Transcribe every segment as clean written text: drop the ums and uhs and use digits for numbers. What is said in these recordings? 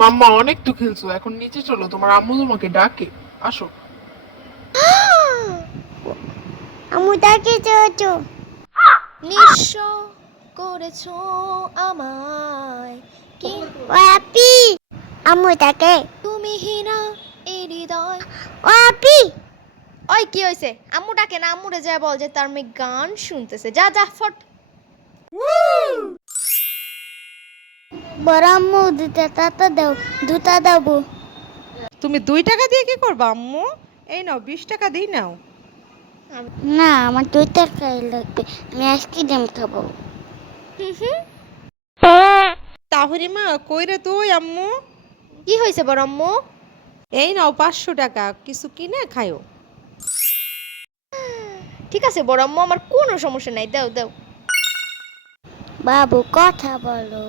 মাম্মা অনেক তো খেলছো, এখন নিচে চলো, তোমার আম্মু তোমাকে ডাকে। আসো। আম্মু ডাকে চলো। নিঃস্ব করেছো আমায় কি ও আপি, আম্মু ডাকে। তুমি হীনা এই হৃদয়। ও আপি, ওই কি হয়েছে? আম্মু ডাকে না, আম্মুরে যায় বল যে তার মেয়ে গান শুনতেছে। যা যা ফট। বড় আম্মু দুটা দাও, দুটা দাও। তুমি 2 টাকা দিয়ে কি করবা আম্মু? এই নাও 20 টাকা দিই নাও। না, আমার 2 টাকাই লাগবে, আমি আইসক্রিম খাবো। তাহরি মা কইরে তুই আম্মু? কি হয়েছে বড় আম্মু? এই নাও 500 টাকা, কিছু কিনে খায়ো। ঠিক আছে বড় আম্মু, আমার কোনো সমস্যা নাই, দাও দাও। বাবু কথা বলো।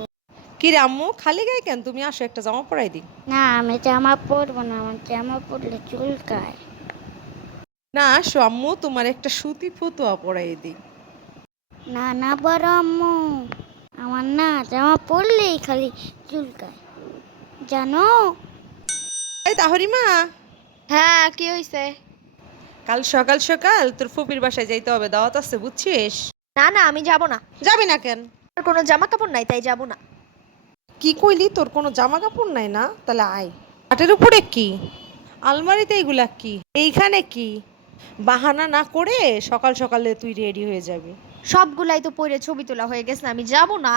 কি রে আম্মু, খালি গায়ে কেন? তুমি আসো, একটা জামা পরাই দিই। না, আমি জামা পরবো না, আমার জামা পরলে চুলকায়। না আসো আম্মু, তোমার একটা সুতি ফতুয়া পরাই দিই। না না বড় আম্মু, আমার না জামা পরলেই খালি চুলকায়, জানো? এই তাহরি মা, হ্যাঁ কি হয়েছে? কাল সকাল সকাল তোর ফুপির বাসায় যাইতে হবে, দাওয়াত আছে বুঝছিস? না না, আমি যাব না। যাবি না কেন? আর কোনো জামা কাপড় নাই, তাই যাব না। কি কইলি? তোর কোনো জামা কাপড় নাই না? তাহলে আয়। খাটের উপরে কি? আলমারিতে এগুলা কি? এইখানে কি? বাহানা না করে সকাল সকালে তুই রেডি হয়ে যাবি। সবগুলাই তো পরে ছবি তোলা হয়ে গেছে, আমি যাব না।